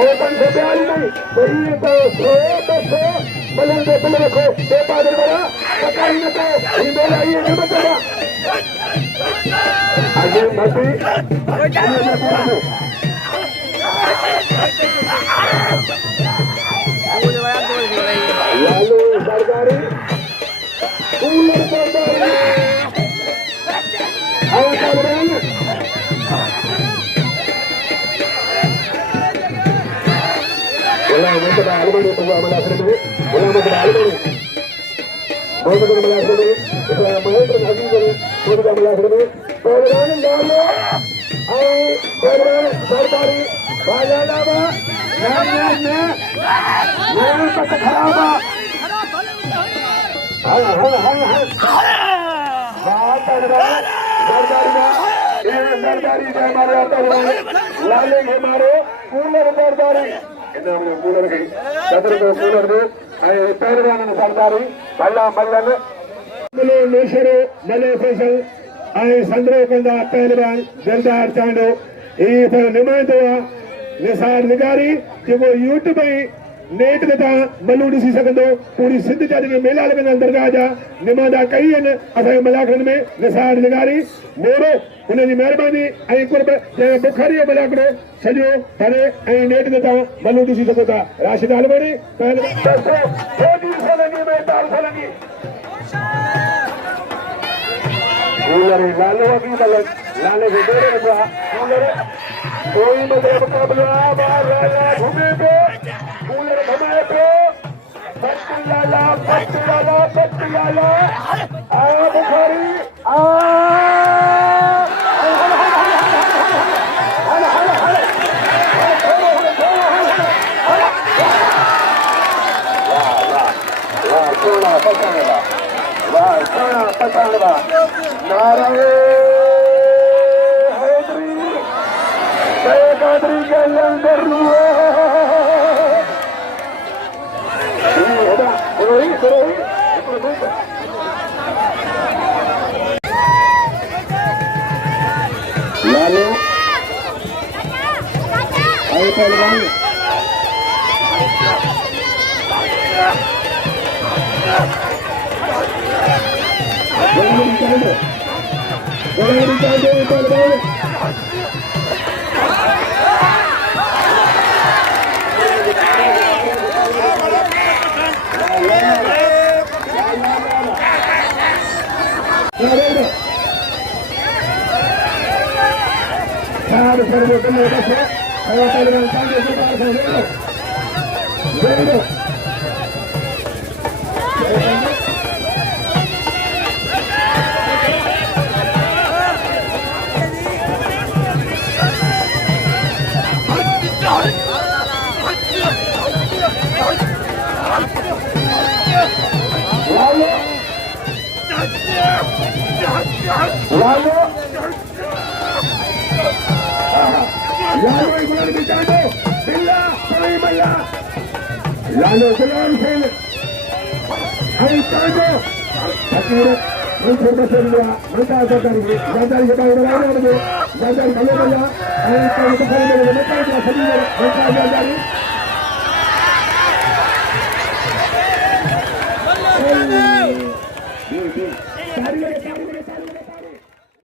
open से प्यारी नहीं सही तो सो बलन से बिल रखो पेपर दे बड़ा पकड़ी न तो ये बोला ये नहीं बचेगा आगे मत लालू सरकारी कूलर सरकारी غلام انت بعلمني طبعا ملاخرني غلام انت بعلمني बहुत बड़ा मलाखड़ो इतना महेंद्र अजीज ने बहुत बड़ा मलाखड़ो पहलवान लालो और पहलवान सरदारी बाजालावा ना पत खराबा हां बात पहलवान सरदारी ना ये सरदारी से हमारे आता लाले के मारो कूलर सरदारी इन्होंने कूलर की सदर को कूलर दो आए पहलवान सरदारी भला मल्लन मिलो नेशरो मले फैसल आए संद्रो कंदा पहलवान दिलदार चांडो ये तो नुमाइंदो निसार निगारी कि वो यूट्यूब में नेट ते ता मलू ॾिसी सघंदो पूरी सिंध जा जेके मेला लॻंदा आहिनि दरगाह जा निमांदा कई आहिनि असांजे मलाखड़नि में निसार निगारी मोरो हुनजी महिरबानी ऐं कुर्ब जंहिं बुखारी जो मलाखड़ो सॼो परे ऐं नेट ते ता मलू ॾिसी सघो था राशिद अलवड़ी पहले 200 लगी में 400 लगी कूलर लालो की मलक लाले के डेरे में कूलर कोई मतलब मुकाबला बाहर वाला घूमे पे कूलर घुमाए पे पट्टी लाला आ बुखारी आ सोना पटानवा नारायण कादरी के लंगर लालो आए पहलवान लालो गुलाम हुसैन हम काजो फकीर मुझे बसर लिया मता करेंगे दादा ये बात बनाने वाले दादा भले भला और तो बसर में मता का सभी मता दादा सारी